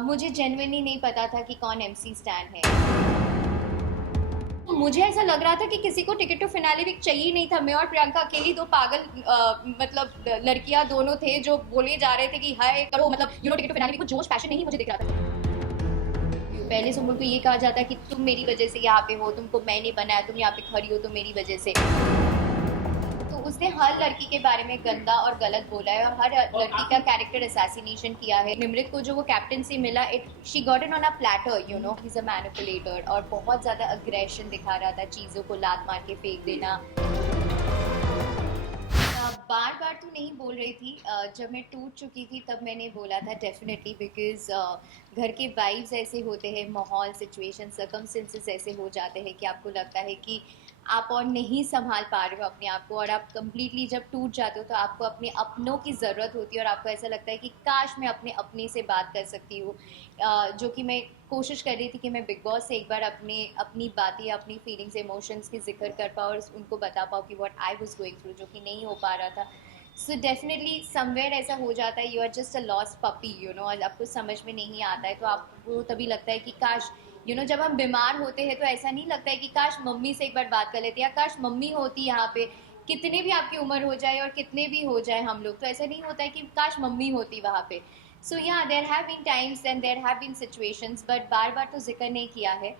मुझे जेन्युइनली नहीं पता था कि कौन एमसी स्टैन है। मुझे ऐसा लग रहा था कि किसी को टिकट टू फिनाले भी चाहिए नहीं था। मैं और प्रियंका अकेली दो पागल मतलब लड़कियां दोनों थे जो बोले जा रहे थे कि हाय करो, मतलब टिकट टू फिनाले में कुछ जोश पैशन नहीं मुझे दिख रहा था। पहले से उनको ये कहा जाता है कि तुम मेरी वजह से यहाँ पे हो, तुमको मैंने बनाया, तुम यहाँ पे खड़ी हो तो मेरी वजह से। तो उसने हर लड़की के बारे में गंदा और गलत बोला है और हर लड़की का कैरेक्टर असैसिनेशन किया है। निमृत को जो वो कैप्टनसी मिला, it she got it on a platter, he is a manipulator, और बहुत ज्यादा अग्रेशन दिखा रहा था, चीजों को लात मार के फेंक देना। बार बार तो नहीं बोल रही थी। जब मैं टूट चुकी थी तब मैंने बोला था डेफिनेटली, बिकॉज घर के वाइब्स ऐसे होते हैं, माहौल, सिचुएशन, सर्कमस्टेंसेस ऐसे हो जाते हैं कि आपको लगता है कि आप और नहीं संभाल पा रहे हो अपने आप को, और आप कंप्लीटली जब टूट जाते हो तो आपको अपने अपनों की ज़रूरत होती है और आपको ऐसा लगता है कि काश मैं अपने अपने से बात कर सकती हूँ। जो कि मैं कोशिश कर रही थी कि मैं बिग बॉस से एक बार अपनी बातें, अपनी फीलिंग्स, इमोशंस की जिक्र कर पाऊँ और उनको बता पाऊँ कि what I was going through, जो कि नहीं हो पा रहा था। सो डेफिनेटली समवेयर ऐसा हो जाता है, you are just a lost puppy, और आपको समझ में नहीं आता है तो आपको तभी लगता है कि काश, जब हम बीमार होते हैं तो ऐसा नहीं लगता है कि काश मम्मी से एक बार बात कर लेते, या काश मम्मी होती यहाँ पे। कितने भी आपकी उम्र हो जाए और कितने भी हो जाए हम लोग, तो ऐसा नहीं होता है कि काश मम्मी होती वहाँ पे। So yeah there have been times and there have been situations, but बार बार तो जिक्र नहीं किया है।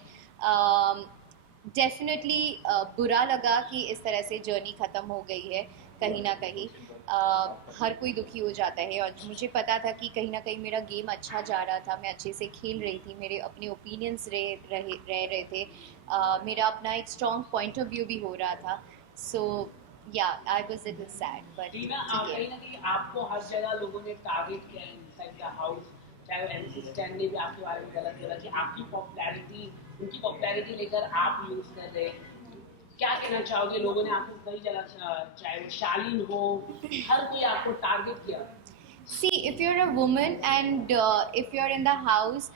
डेफिनेटली बुरा लगा कि इस तरह से जर्नी ख़त्म हो गई है कहीं ना कहीं। हर कोई दुखी हो जाता है, और मुझे पता था कि कहीं ना कहीं मेरा गेम अच्छा जा रहा था, मैं अच्छे से खेल रही थी, मेरे अपने ओपिनियंस रह रहे थे, मेरा अपना एक स्ट्रॉन्ग पॉइंट ऑफ व्यू भी हो रहा था। सो yeah I was little sad, but Reena, ठीक है। कहीं ना कहीं आपको हर जगह लोगों ने टारगेट किया है इनसाइड द हाउस। चाहे वो एमसी स्टैन ने भी आपके बारे में गलत बोला कि आपकी पॉपुलैरिटी, उनकी पॉपुलैरिटी लेकर आप यूज कर रहे हैं। क्या कहना चाहोगे? लोगों ने आपको कई जगह, चाहे वो शालीन हो, हर कोई आपको टारगेट किया। See, if you're a woman and if you're in the house,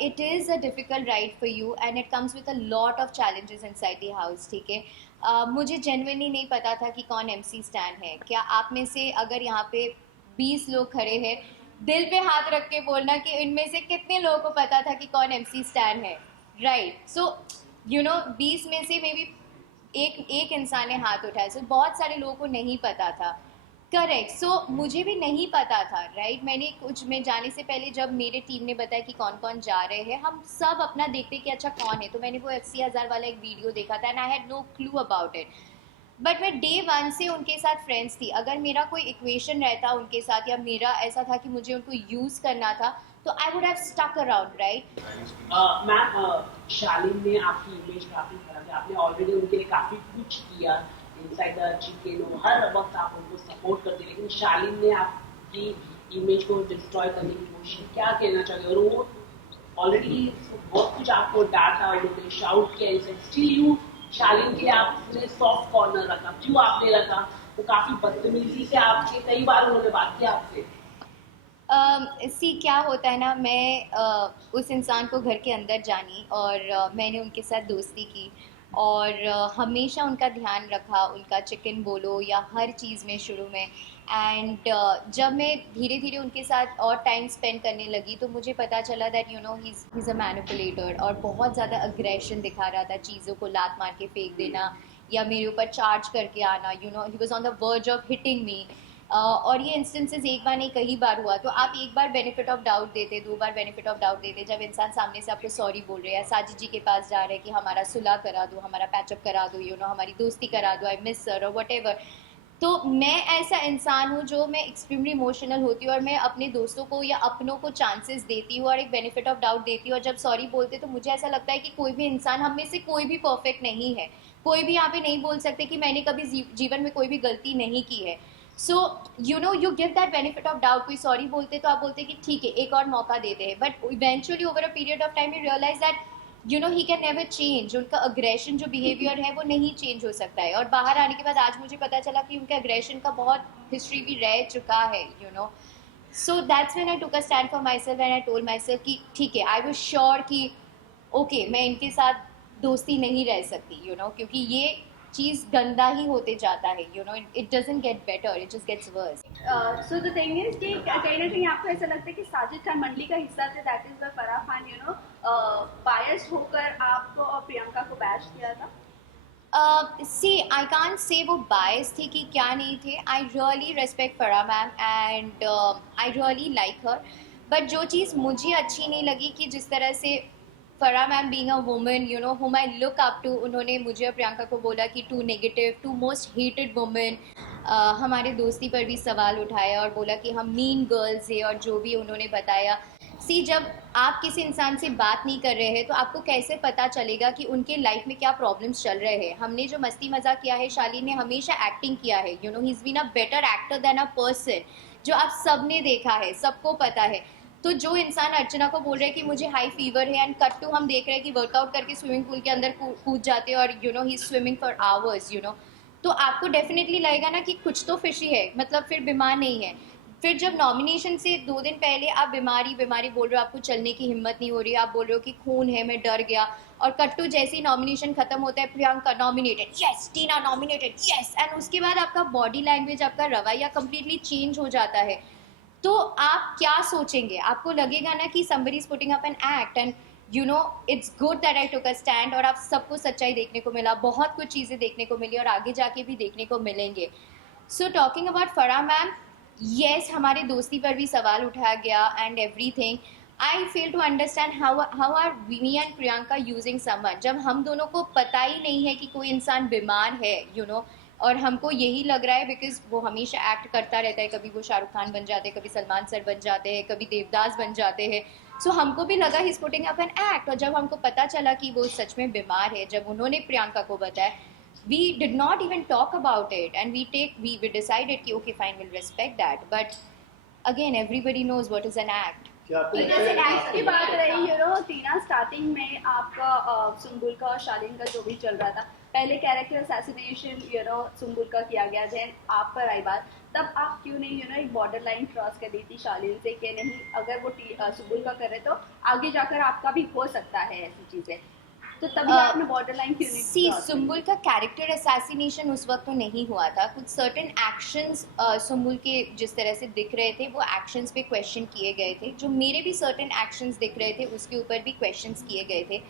it is a difficult ride for you and it comes with a lot of challenges inside the house, ठीक है। मुझे genuinely नहीं पता था कि कौन MC stand है। क्या आप में से अगर यहाँ पे 20 लोग खड़े हैं, दिल पे हाथ रख के बोलना कि इनमें से कितने लोगों को पता था कि कौन एमसी स्टैन है। राइट, सो 20 में से मे बी एक एक इंसान ने हाथ उठाया, सो बहुत सारे लोगों को नहीं पता था। करेक्ट, सो मुझे भी नहीं पता था, राइट। मैंने कुछ में जाने से पहले जब मेरे टीम ने बताया कि कौन कौन जा रहे हैं, हम सब अपना देखते कि अच्छा कौन है, तो मैंने वो 80,000 वाला एक वीडियो देखा था and I had no clue about it. But मैं डे वन से उनके साथ फ्रेंड्स थी। अगर मेरा कोई इक्वेशन रहता उनके साथ, या मेरा ऐसा था कि मुझे उनको यूज करना था, तो I would have stuck around, right. Ma'am, Shaleen ने आपकी इमेज काफी खराब है, आपने ऑलरेडी उनके लिए काफी कुछ किया इनसाइड द चिकन, हर वक्त आप उनको सपोर्ट करते, लेकिन शालीन ने आपकी इमेज को डिस्ट्रॉय करने की कोशिश की। क्या कहना चाहिए? और वो ऑलरेडी बहुत कुछ आपको डांटा, उन्होंने शाउट किया इनसाइड, स्टिल यू शालीन के लिए आपने सॉफ्ट कॉर्नर रखा। क्यों आपने रखा? वो काफी बदतमीजी से आपके, कई बार उन्होंने बात की आपसे। सी क्या होता है ना, मैं उस इंसान को घर के अंदर जानी और मैंने उनके साथ दोस्ती की, और हमेशा उनका ध्यान रखा, उनका चिकन बोलो या हर चीज़ में शुरू में। एंड जब मैं धीरे धीरे उनके साथ और टाइम स्पेंड करने लगी तो मुझे पता चला that he is a manipulator, और बहुत ज़्यादा अग्रेशन दिखा रहा था, चीज़ों को लात मार के फेंक देना या मेरे ऊपर चार्ज करके आना। He was on the verge of hitting me. और ये इंस्टेंसेस एक बार नहीं कई बार हुआ, तो आप एक बार बेनिफिट ऑफ डाउट देते, 2 बार बेनिफिट ऑफ डाउट देते, जब इंसान सामने से आपको सॉरी बोल रहे हैं, साजिद जी के पास जा रहे हैं कि हमारा सुलह करा दो, हमारा पैचअप करा दो, हमारी दोस्ती करा दो, आई मिस सर और वट एवर। तो मैं ऐसा इंसान हूँ जो मैं एक्सट्रीमली इमोशनल होती हूँ और मैं अपने दोस्तों को या अपनों को चांसेस देती हूँ और एक बेनिफिट ऑफ डाउट देती हूँ, और जब सॉरी बोलते तो मुझे ऐसा लगता है कि कोई भी इंसान, हम में से कोई भी परफेक्ट नहीं है, कोई भी यहाँ पे नहीं बोल सकते कि मैंने कभी जीवन में कोई भी गलती नहीं की है। So you give that benefit of doubt. कोई सॉरी बोलते तो आप बोलते कि ठीक है एक और मौका देते हैं, but eventually over a period of time you realise that he can never change. उनका अग्रेशन जो बिहेवियर है वो नहीं चेंज हो सकता है, और बाहर आने के बाद आज मुझे पता चला कि उनके अग्रेशन का बहुत हिस्ट्री भी रह चुका है। So that's when I took a stand for my self and I told my self कि ठीक है, आई वाज श्योर कि ओके मैं इनके साथ दोस्ती नहीं रह सकती, क्योंकि ये चीज़ गंदा ही होते जाता है, you know, it doesn't get better, it just gets worse. So the thing is कि कहीं ना कहीं आपको ऐसा लगता है कि साजिद खान मंडली का हिस्सा थे, that is the Farah Khan, you know, biased होकर आपको और प्रियंका को बैश किया था? सी आई कांट से वो बायस थे कि क्या नहीं थे। आई रियली रेस्पेक्ट फरा ma'am and I really like her, but जो चीज़ मुझे अच्छी नहीं लगी कि जिस तरह से फरा ma'am being a woman, you know, हुम आई लुक अप टू, उन्होंने मुझे और प्रियंका को बोला कि too negative, too most hated women, हमारे दोस्ती पर भी सवाल उठाया और बोला कि हम मीन गर्ल्स है, और जो भी उन्होंने बताया। सी, जब आप किसी इंसान से बात नहीं कर रहे हैं तो आपको कैसे पता चलेगा कि उनके लाइफ में क्या प्रॉब्लम्स चल रहे हैं। हमने जो मस्ती मजाक किया है, शालीन ने हमेशा एक्टिंग किया है, you know, he is been a better actor than a person, जो आप सब ने देखा है, सबको पता है। तो जो इंसान अर्चना को बोल रहे हैं कि मुझे हाई फीवर है, एंड कट टू हम देख रहे हैं कि वर्कआउट करके स्विमिंग पूल के अंदर कूद जाते हैं और you know he is swimming for hours, you know, तो आपको डेफिनेटली लगेगा ना कि कुछ तो फिशी है, मतलब फिर बीमार नहीं है। फिर जब नॉमिनेशन से 2 दिन पहले आप बीमारी बीमारी बोल रहे हो, आपको चलने की हिम्मत नहीं हो रही, आप बोल रहे हो कि खून है, मैं डर गया, और कट्टू जैसे ही नॉमिनेशन खत्म होता है, Priyanka nominated, yes, Tina nominated, yes, and उसके बाद आपका बॉडी लैंग्वेज, आपका रवैया कंप्लीटली चेंज हो जाता है। तो आप क्या सोचेंगे? आपको लगेगा ना कि somebody is putting up an act, and you know it's good that I took a stand, और आप सबको सच्चाई देखने को मिला, बहुत कुछ चीज़ें देखने को मिली और आगे जाके भी देखने को मिलेंगे। So talking about Farah ma'am, yes, हमारे दोस्ती पर भी सवाल उठाया गया and everything. I fail to understand how are we and Priyanka using someone, जब हम दोनों को पता ही नहीं है कि कोई इंसान बीमार है, यू नो, और हमको यही लग रहा है बिकॉज वो हमेशा एक्ट करता रहता है, कभी वो शाहरुख खान बन जाते हैं, कभी सलमान सर बन जाते हैं, कभी देवदास बन जाते हैं। सो हमको भी लगा he is putting up an act, और जब हमको पता चला कि वो सच में बीमार है, जब उन्होंने प्रियंका को बताया, we did not even talk about it, and we decided कि okay fine, we'll respect that, but again everybody knows what is an act. टीना से एक्ट की बात रही, यू नो, टीना स्टार्टिंग में आपका सुम्बुल का और शालीन का जो भी चल रहा था, पहले character assassination, you know, Sumbul का किया गया, देन आप पर आई बात, तब आप क्यों नहीं, यू नो, एक बॉर्डर लाइन क्रॉस कर दी थी शालीन से कि नहीं, अगर वो सुम्बुल का कर रहे तो आगे जाकर आपका भी हो सकता है ऐसी चीजें, तो तभी आपने बॉर्डर लाइन क्यों नहीं सी, सुम्बुल का कैरेक्टर असैसिनेशन उस वक्त तो नहीं हुआ था, कुछ सर्टेन एक्शंस सुम्बुल के जिस तरह से दिख रहे थे वो एक्शंस पे क्वेश्चन किए गए थे, जो मेरे भी सर्टेन एक्शंस दिख रहे थे उसके ऊपर भी क्वेश्चंस किए गए थे।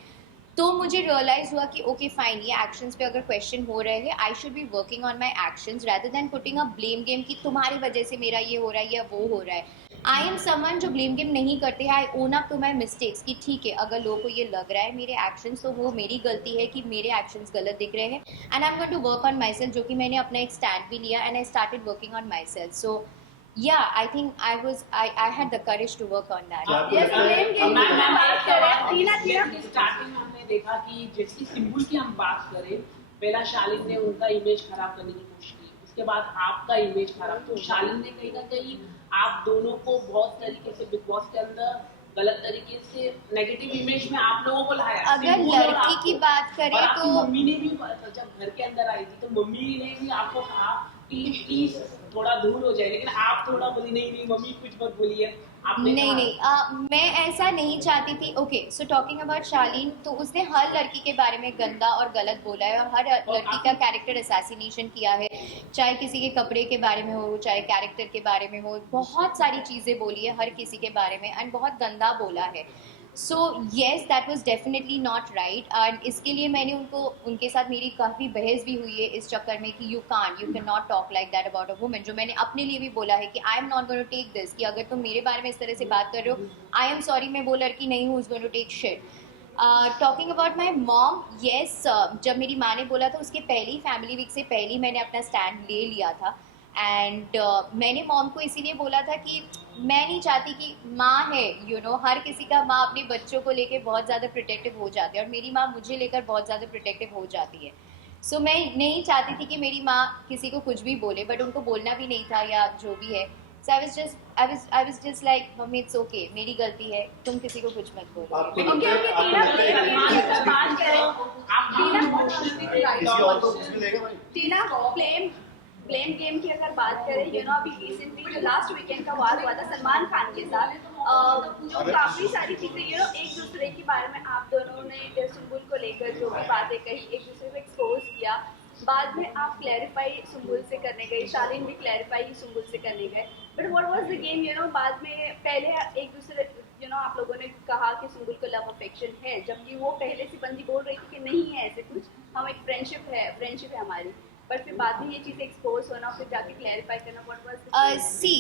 तो मुझे रियलाइज हुआ कि ओके फाइन, ये एक्शंस पे अगर क्वेश्चन हो रहे हैं, I should be working on my actions rather than putting a blame game कि तुम्हारी वजह से मेरा ये हो रहा है या वो हो रहा है। आई एम समवन जो ब्लेम गेम नहीं करते हैं, I own up to my mistakes कि ठीक है, अगर लोगों को ये लग रहा है मेरे एक्शंस, तो वो मेरी गलती है कि मेरे एक्शंस गलत दिख रहे हैं, and I am going to work on myself, जो कि मैंने अपना एक स्टैंड भी लिया, and I started working on myself. So yeah, I think I had the courage to work on that. Yes, blame game की हम बात करें, टीना स्टार्टिंग में हमने देखा कि जैसे सिंबुल की हम बात करें, पहला शालीन ने उनका इमेज खराब करने की कोशिश की, उसके बाद आपका इमेज खराब, तो शालीन ने कहीं ना कहीं आप दोनों को बहुत तरीके से बिग बॉस के अंदर गलत तरीके से नेगेटिव इमेज में आप लोगों को लाया। अगर लड़की की बात करें तो मम्मी ने भी, जब घर के अंदर आई थी तो मम्मी ने भी आपको कहा कि प्लीज थोड़ा दूर हो जाए, लेकिन आप थोड़ा बोली नहीं नहीं मम्मी कुछ मत बोलिए, आपने नहीं नहीं, मैं ऐसा नहीं चाहती थी। ओके, सो टॉकिंग अबाउट शालीन, तो उसने हर लड़की के बारे में गंदा और गलत बोला है, और हर लड़की का कैरेक्टर असैसिनेशन किया है, चाहे किसी के कपड़े के बारे में हो, चाहे कैरेक्टर के बारे में हो, बहुत सारी चीज़ें बोली है हर किसी के बारे में, एंड बहुत गंदा बोला है। So yes, that was definitely not right, and इसके लिए मैंने उनके साथ मेरी काफ़ी बहस भी हुई है इस चक्कर में कि you can not talk like that about a woman, जो मैंने अपने लिए भी बोला है कि I am not going to take this, कि अगर तुम मेरे बारे में इस तरह से बात कर रहे हो, आई एम सॉरी, मैं वो लड़की नहीं हूँ going to take shit. Talking about my mom, yes, जब मेरी माँ ने बोला था उसके पहली फैमिली वीक से पहले मैंने अपना स्टैंड ले लिया था, एंड मैंने मॉम को इसीलिए बोला था कि मैं नहीं चाहती कि माँ है, यू नो, हर किसी का माँ अपने बच्चों को लेकर बहुत ज़्यादा प्रोटेक्टिव हो जाती है, और मेरी माँ मुझे लेकर बहुत ज़्यादा प्रोटेक्टिव हो जाती है। सो मैं नहीं चाहती थी कि मेरी माँ किसी को कुछ भी बोले, बट उनको बोलना भी नहीं था या जो भी है। So I was just like mummy it's okay, मेरी गलती है, तुम किसी को कुछ मत बोलो। ओके टीना ब्लेम गेम की अगर बात करें, यू नो, अभी रिसेंटली जो लास्ट वीकेंड का वार हुआ था सलमान खान के साथ, जो काफी सारी चीजें, यू नो, एक दूसरे के बारे में आप दोनों ने सुम्बुल को लेकर जो भी बातें कही, एक दूसरे को एक्सपोज किया, बाद में आप क्लैरिफाई सुम्बुल से करने गए, शालीन भी क्लैरिफाई सुम्बुल से करने गए, but what was the game, बाद में पहले एक दूसरे आप लोगों ने कहा कि सुम्बुल को लव अफेक्शन है, जबकि वो पहले से बंदी बोल रही थी कि नहीं है ऐसे कुछ, हम एक फ्रेंडशिप है हमारी, बट फिर बाद में ये चीज़ एक्सपोज होना, फिर जाके क्लैरिफाई करना, व्हाट वाज सी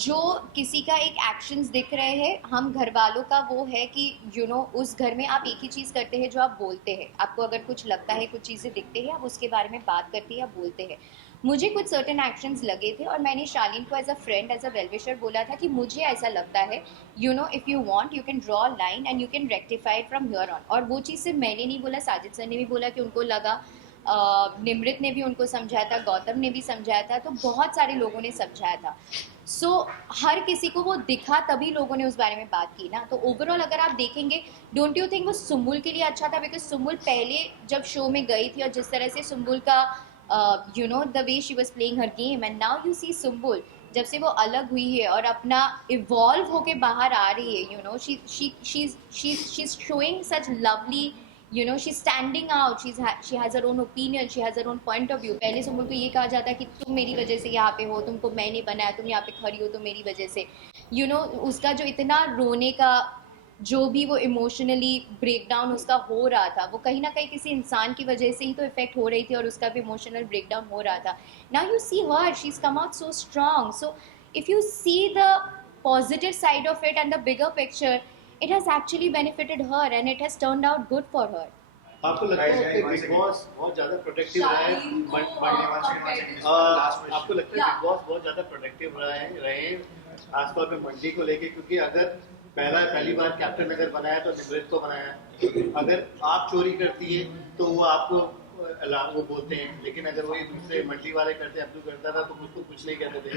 जो किसी का एक एक्शंस दिख रहे हैं, हम घर वालों का वो है कि उस घर में आप एक ही चीज़ करते हैं जो आप बोलते हैं। आपको अगर कुछ लगता है, कुछ चीज़ें दिखते हैं, आप उसके बारे में बात करते हैं या बोलते हैं। मुझे कुछ सर्टेन एक्शंस लगे थे और मैंने शालीन को as a friend, as a well wisher बोला था कि मुझे ऐसा लगता है, if you want you can draw line and you can rectify from here on. और वो चीज़ सिर्फ मैंने नहीं बोला, साजिद सर ने भी बोला कि उनको लगा, निमृत ने भी उनको समझाया था, गौतम ने भी समझाया था, तो बहुत सारे लोगों ने समझाया था। हर किसी को वो दिखा, तभी लोगों ने उस बारे में बात की ना। तो ओवरऑल अगर आप देखेंगे, डोंट यू थिंक वो सुम्बुल के लिए अच्छा था? बिकॉज सुम्बुल पहले जब शो में गई थी और जिस तरह से सुम्बुल का the way she was playing her game, and now you see Sumbul जब से वो अलग हुई है और अपना इवॉल्व होके बाहर आ रही है, she is showing such lovely, she's standing out, she has her own opinion, she has her own point of view। पहले सुम्बुल को ये कहा जाता है कि तुम मेरी वजह से यहाँ पे हो, तुमको मैंने बनाया, तुम यहाँ पे खड़ी हो तो मेरी वजह से। उसका जो इतना रोने का, जो भी वो इमोशनली ब्रेकडाउन उसका हो रहा था, वो कहीं ना कहीं किसी इंसान की वजह से ही तो इफेक्ट हो रही थी और उसका भी इमोशनल ब्रेकडाउन हो रहा था। Now you see her, she is come out so strong. So if you see the positive side of it and the bigger picture, it has actually benefited her and it has turned out good for her। आपको लगता है कि big boss बहुत ज्यादा protective रहा है? आपको लगता है बिग बॉस बहुत ज्यादा प्रोटेक्टिव रहे खासतौर पे मंडी को लेके? क्योंकि अगर पहली बार कैप्टन अगर बनाया तो निमृत को बनाया, अगर आप चोरी करती है तो वो आपको वो बोलते हैं, लेकिन अगर वही दूसरे मंडी वाले करते, अब्दू करता था तो उसको कुछ नहीं कहते थे।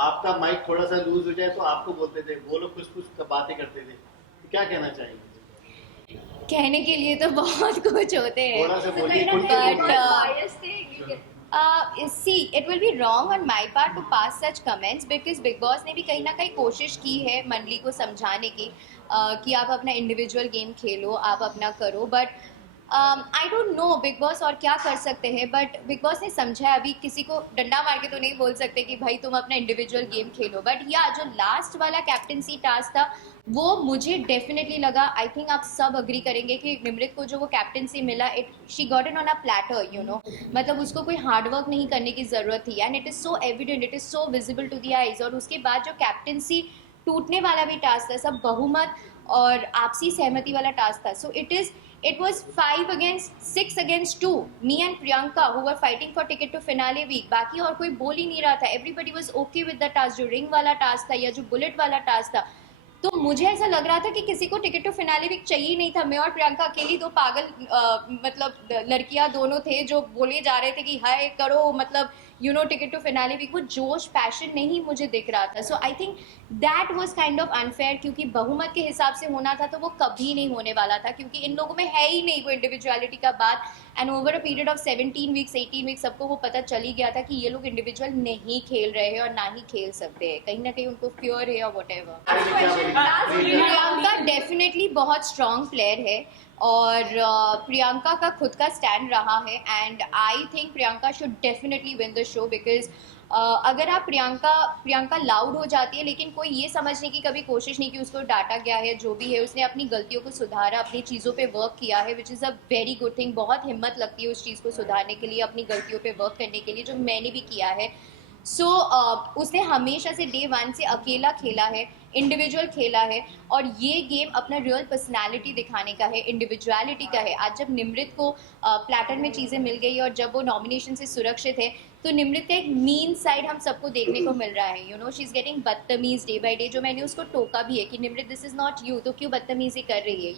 आपका माइक थोड़ा सा लूज हो जाए तो आपको बोलते थे, वो लोग कुछ बातें करते थे। तो क्या कहना चाहिए? कहने के लिए तो बहुत कुछ होते हैं, but see it will be wrong on my part two pass such comments, because big boss ने भी कहीं ना कहीं कोशिश की है मंडली को समझाने की कि आप अपना इंडिविजुअल गेम खेलो, आप अपना करो, but I don't know big boss और क्या कर सकते हैं। बट बिग बॉस ने समझा है, अभी किसी को डंडा मार के तो नहीं बोल सकते कि भाई तुम अपना इंडिविजुअल गेम खेलो। बट या जो लास्ट वाला कैप्टनसी टास्क था, वो मुझे डेफिनेटली लगा, आई थिंक आप सब अग्री करेंगे कि निमृत को जो वो कैप्टनसी मिला, she got it on a platter, मतलब उसको कोई हार्डवर्क नहीं करने की ज़रूरत थी, and it is so evident, it is so visible to the eyes. और उसके बाद जो कैप्टनसी टूटने वाला भी टास्क था, सब बहुमत और आपसी सहमति वाला टास्क था। सो it was 5 against 6 against 2, me and Priyanka who were fighting for ticket to finale week। बाकी और कोई बोल ही नहीं रहा था, everybody was okay with the task। जो रिंग वाला टास्क था या जो बुलेट वाला टास्क था, तो मुझे ऐसा लग रहा था कि किसी को टिकट टू फिनाले वीक चाहिए नहीं था। मैं और प्रियंका अकेली दो पागल मतलब लड़कियां दोनों थे जो बोले जा रहे थे कि हाय करो, मतलब टिकट टू फिनाले वीक। वो जोश पैशन नहीं मुझे दिख रहा था। So I think that was kind of unfair, क्योंकि बहुमत के हिसाब से होना था तो वो कभी नहीं होने वाला था, क्योंकि इन लोगों में है ही नहीं वो इंडिविजुअलिटी का बात। And over a period of 17 weeks 18 weeks सबको वो पता चल ही गया था कि ये लोग इंडिविजुअल नहीं खेल रहे हैं और ना ही खेल सकते हैं, कहीं ना कहीं उनको फ्योर है और व्हाटएवर। प्रियंका डेफिनेटली बहुत स्ट्रॉन्ग प्लेयर है और प्रियंका का खुद का स्टैंड रहा है, and I think Priyanka should definitely win the show. Because अगर आप प्रियंका लाउड हो जाती है, लेकिन कोई ये समझने की कभी कोशिश नहीं कि उसको डांटा गया है, जो भी है उसने अपनी गलतियों को सुधारा, अपनी चीज़ों पे वर्क किया है, which is a very good thing. बहुत हिम्मत लगती है उस चीज़ को सुधारने के लिए, अपनी गलतियों पे वर्क करने के लिए, जो मैंने भी किया है। सो उसने हमेशा से डे 1 से अकेला खेला है, इंडिविजुअल खेला है, और ये गेम अपना रियल पर्सनालिटी दिखाने का है, इंडिविजुअलिटी का है। आज जब निमृत को प्लेटर में चीज़ें मिल गई और जब वो नॉमिनेशन से सुरक्षित है, तो निमृत का एक मीन साइड हम सबको देखने को मिल रहा है। शी इज़ गेटिंग बदतमीज़ डे बाय डे, जो मैंने उसको टोका भी है कि Nimrit this is not you, तो क्यों बदतमीज़ी कर रही है,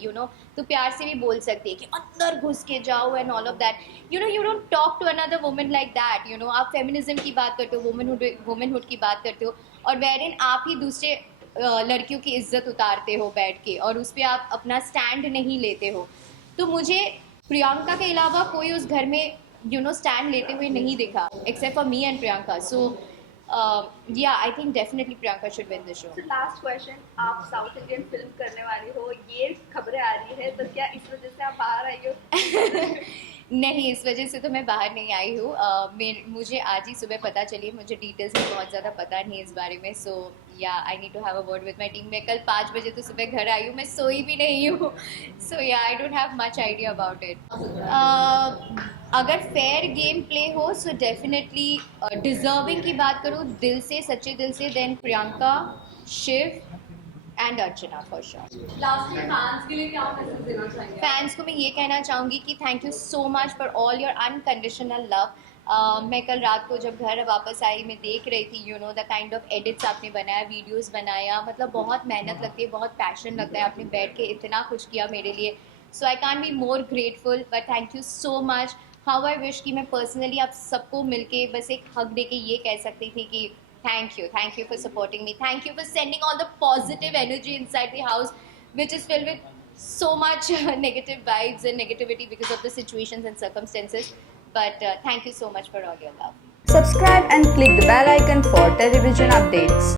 तो प्यार से भी बोल सकती है कि अंदर घुस के जाओ and all of that. You don't talk to another woman like that. आप फेमिनिज्म की बात करते हो, वुमेनहुड की बात करते हो, और वेरिन आप ही दूसरे लड़कियों की इज्जत उतारते हो बैठ के, और उस पर आप अपना स्टैंड नहीं लेते हो। तो मुझे प्रियंका के अलावा कोई उस घर में स्टैंड लेते हुए नहीं दिखा, except for me and Priyanka. So yeah I think definitely Priyanka should win the show. Last question, आप साउथ इंडियन फिल्म करने वाली हो, ये खबरें आ रही है, तो क्या इस वजह से आप बाहर आई हो? नहीं, इस वजह से तो मैं बाहर नहीं आई हूँ। मुझे आज ही सुबह पता चली, मुझे डिटेल्स में बहुत ज़्यादा पता नहीं है इस बारे में। So yeah I need to have a word with my team. मैं कल 5 बजे तो सुबह घर आई हूँ, मैं सोई भी नहीं हूँ। सो yeah I don't have much idea about it. अगर फेयर गेम प्ले हो सो डेफिनेटली डिजर्विंग की बात करूँ दिल से, सच्चे दिल से, then Priyanka, Shiv and Archana for sure. Lastly fans के लिए क्या मैसेज देना चाहेंगे? फैंस को मैं ये कहना चाहूँगी कि thank you so much for all your unconditional love. मैं कल रात को जब घर वापस आई, मैं देख रही थी you know the kind of edits आपने बनाया, वीडियोस बनाया, मतलब बहुत मेहनत लगती है, बहुत पैशन लगता है, आपने बैठ के इतना कुछ किया मेरे लिए। So I can't be more grateful, but thank you so much. How I wish कि मैं पर्सनली आप सबको मिलके बस एक हक दे के ये कह सकती थी कि thank you for supporting me, thank you for sending all the positive energy inside the house which is filled with so much negative vibes and negativity because of the situations and circumstances, but thank you so much for all your love. Subscribe and click the bell icon for television updates.